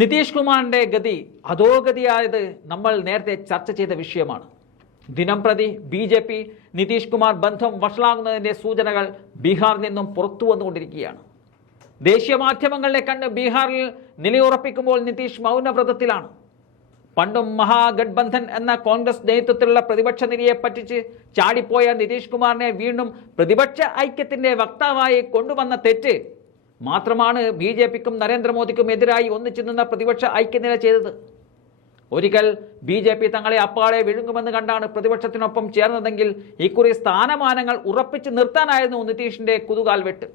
നിതീഷ് കുമാറിന്റെ ഗതി അധോഗതിയായത് നമ്മൾ നേരത്തെ ചർച്ച ചെയ്ത വിഷയമാണ്. ദിനംപ്രതി ബി.ജെ.പി. നിതീഷ് കുമാർ ബന്ധം വഷളാകുന്നതിന്റെ സൂചനകൾ ബീഹാറിൽ നിന്നും പുറത്തു വന്നുകൊണ്ടിരിക്കുകയാണ്. ദേശീയ മാധ്യമങ്ങളെ കണ്ട് ബീഹാറിൽ നിലയുറപ്പിക്കുമ്പോൾ നിതീഷ് മൗനവ്രതത്തിലാണ്. പണ്ടും മഹാഗഡ്ബന്ധൻ എന്ന കോൺഗ്രസ് നേതൃത്വത്തിലുള്ള പ്രതിപക്ഷ നിരയെ പറ്റിച്ച് ചാടിപ്പോയ നിതീഷ് കുമാറിനെ വീണ്ടും പ്രതിപക്ഷ ഐക്യത്തിന്റെ വക്താവായി കൊണ്ടുവന്ന തെറ്റ് മാത്രമാണ് ബി.ജെ.പിക്കും നരേന്ദ്രമോദിക്കും എതിരായി ഒന്നിച്ചു നിന്ന പ്രതിപക്ഷ ഐക്യനില ചെയ്തത്. ഒരിക്കൽ ബി.ജെ.പി. തങ്ങളെ അപ്പാടെ വിഴുങ്ങുമെന്ന് കണ്ടാണ് പ്രതിപക്ഷത്തിനൊപ്പം ചേർന്നതെങ്കിൽ ഇക്കുറി സ്ഥാനമാനങ്ങൾ ഉറപ്പിച്ചു നിർത്താനായിരുന്നു നിതീഷിന്റെ കുതുകാൽ വെട്ട്.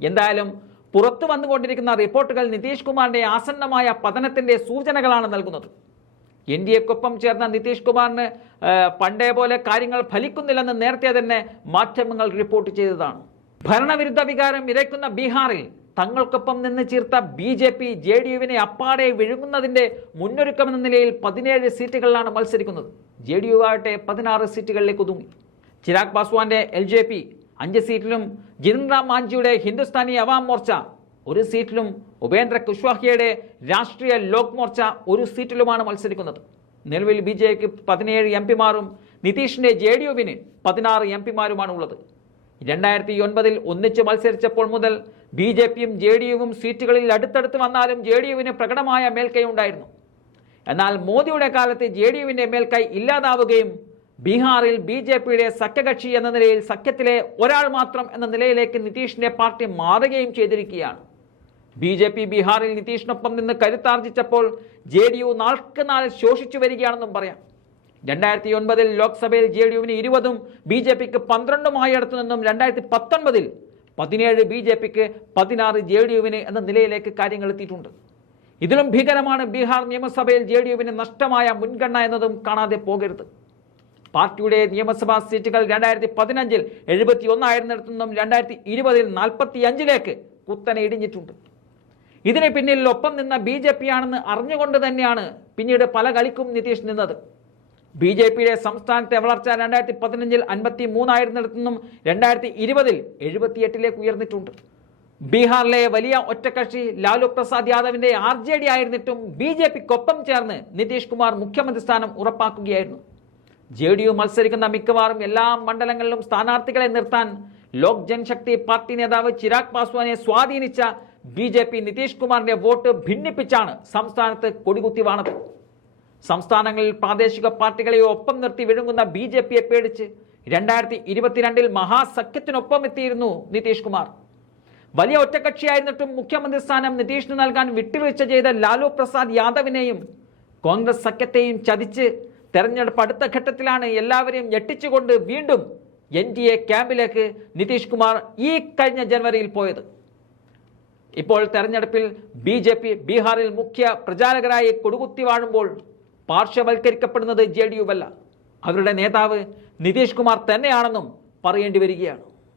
എന്തായാലും പുറത്തു വന്നുകൊണ്ടിരിക്കുന്ന റിപ്പോർട്ടുകൾ നിതീഷ് കുമാറിന്റെ ആസന്നമായ പതനത്തിന്റെ സൂചനകളാണ് നൽകുന്നത്. എൻ.ഡി.എക്കൊപ്പം ചേർന്ന നിതീഷ് കുമാറിന് പണ്ടേ പോലെ കാര്യങ്ങൾ ഫലിക്കുന്നില്ലെന്ന് നേരത്തെ തന്നെ മാധ്യമങ്ങൾ റിപ്പോർട്ട് ചെയ്തതാണ്. ഭരണവിരുദ്ധ വികാരം ഇരയ്ക്കുന്ന ബീഹാറിൽ തങ്ങൾക്കൊപ്പം നിന്ന് ചീർത്ത ബി.ജെ.പി. ജെ.ഡി.യുവിനെ അപ്പാടെ വിഴുങ്ങുന്നതിന്റെ മുന്നൊരുക്കമെന്ന നിലയിൽ 17 സീറ്റുകളിലാണ് മത്സരിക്കുന്നത്. ജെ.ഡി.യു ആകട്ടെ 16 സീറ്റുകളിലേക്ക് ഒതുങ്ങി. ചിരാഗ് പാസ്വാന്റെ എൽ.ജെ.പി. 5 സീറ്റിലും, ജിതിൻ റാം മാഞ്ചിയുടെ ഹിന്ദുസ്ഥാനി അവാം മോർച്ച 1 സീറ്റിലും, ഉപേന്ദ്ര കുശ്വാഹയുടെ രാഷ്ട്രീയ ലോക് മോർച്ച 1 സീറ്റിലുമാണ് മത്സരിക്കുന്നത്. നിലവിൽ ബി.ജെ.പിക്ക് 17 എം.പിമാരും നിതീഷിന്റെ ജെ.ഡി.യുവിന് 16 എം.പിമാരുമാണ് ഉള്ളത്. 2009 ഒന്നിച്ച് മത്സരിച്ചപ്പോൾ മുതൽ ബി.ജെ.പിയും ജെ.ഡി.യുവും സീറ്റുകളിൽ അടുത്തടുത്ത് വന്നാലും ജെ.ഡി.യുവിന് പ്രകടമായ മേൽക്കൈ ഉണ്ടായിരുന്നു. എന്നാൽ മോദിയുടെ കാലത്ത് ജെ.ഡി.യുവിന്റെ മേൽക്കൈ ഇല്ലാതാവുകയും ബീഹാറിൽ ബി.ജെ.പിയുടെ സഖ്യകക്ഷി എന്ന നിലയിൽ സഖ്യത്തിലെ ഒരാൾ മാത്രം എന്ന നിലയിലേക്ക് നിതീഷിന്റെ പാർട്ടി മാറുകയും ചെയ്തിരിക്കുകയാണ്. ബി.ജെ.പി. ബീഹാറിൽ നിതീഷിനൊപ്പം നിന്ന് കരുത്താർജിച്ചപ്പോൾ ജെ.ഡി.യു നാൾക്ക് നാൾ ശോഷിച്ചു വരികയാണെന്നും പറയാം. 2009 ലോക്സഭയിൽ ജെ.ഡി.യുവിന് 20ഉം ബി.ജെ.പിക്ക് 12ഉം അടുത്തു നിന്നും 2019 17 ബി.ജെ.പിക്ക് 16 ജെ.ഡി.യുവിന് എന്ന നിലയിലേക്ക് കാര്യങ്ങൾ എത്തിയിട്ടുണ്ട്. ഇതിലും ഭീകരമാണ് ബീഹാർ നിയമസഭയിൽ ജെ.ഡി.യുവിന് നഷ്ടമായ മുൻഗണന എന്നതും കാണാതെ പോകരുത്. പാർട്ടിയുടെ നിയമസഭാ സീറ്റുകൾ 2015 71 ആയിരുന്നിടത്തു നിന്നും 2020 45ലേക്ക് കുത്തനെ ഇടിഞ്ഞിട്ടുണ്ട്. ഇതിന് പിന്നിൽ ഒപ്പം നിന്ന ബി.ജെ.പി. ആണെന്ന് അറിഞ്ഞുകൊണ്ട് തന്നെയാണ് പിന്നീട് പല കളിക്കും നിതീഷ് നിന്നത്. ബി.ജെ.പിയുടെ സംസ്ഥാനത്തെ വളർച്ച 2015 53 ആയിരുന്നിടത്തു നിന്നും 2020 78ലേക്ക് ഉയർന്നിട്ടുണ്ട്. ബീഹാറിലെ വലിയ ഒറ്റക്കക്ഷി ലാലു പ്രസാദ് യാദവിന്റെ ആർ.ജെ.ഡി. ആയിരുന്നിട്ടും ബി.ജെ.പിക്കൊപ്പം ചേർന്ന് നിതീഷ് കുമാർ മുഖ്യമന്ത്രി സ്ഥാനം ഉറപ്പാക്കുകയായിരുന്നു. ജെ.ഡി.യു മത്സരിക്കുന്ന മിക്കവാറും എല്ലാ മണ്ഡലങ്ങളിലും സ്ഥാനാർത്ഥികളെ നിർത്താൻ ലോക് ജൻശക്തി പാർട്ടി നേതാവ് ചിരാഗ് പാസ്വാനെ സ്വാധീനിച്ച ബി.ജെ.പി. നിതീഷ് കുമാറിന്റെ വോട്ട് ഭിന്നിപ്പിച്ചാണ് സംസ്ഥാനത്ത് കൊടികുത്തി വാണത്. സംസ്ഥാനങ്ങളിൽ പ്രാദേശിക പാർട്ടികളെ ഒപ്പം നിർത്തി വിഴുങ്ങുന്ന ബി.ജെ.പിയെ പേടിച്ച് 2022 മഹാസഖ്യത്തിനൊപ്പം എത്തിയിരുന്നു നിതീഷ് കുമാർ. വലിയ ഒറ്റക്കക്ഷിയായിരുന്നിട്ടും മുഖ്യമന്ത്രി സ്ഥാനം നിതീഷിന് നൽകാൻ വിട്ടുവീഴ്ച ചെയ്ത ലാലു പ്രസാദ് യാദവിനെയും കോൺഗ്രസ് സഖ്യത്തെയും ചതിച്ച് തെരഞ്ഞെടുപ്പ് അടുത്ത ഘട്ടത്തിലാണ് എല്ലാവരെയും ഞെട്ടിച്ചുകൊണ്ട് വീണ്ടും എൻ.ഡി.എ ക്യാമ്പിലേക്ക് നിതീഷ് കുമാർ ഈ കഴിഞ്ഞ ജനുവരിയിൽ പോയത്. ഇപ്പോൾ തെരഞ്ഞെടുപ്പിൽ ബി.ജെ.പി. ബീഹാറിൽ മുഖ്യ പ്രചാരകരായി കൊടുകുത്തി വാഴുമ്പോൾ പാർശ്വവൽക്കരിക്കപ്പെടുന്നത് ജെ.ഡി.യുവല്ല, അവരുടെ നേതാവ് നിതീഷ് കുമാർ തന്നെയാണെന്നും പറയേണ്ടി വരികയാണ്.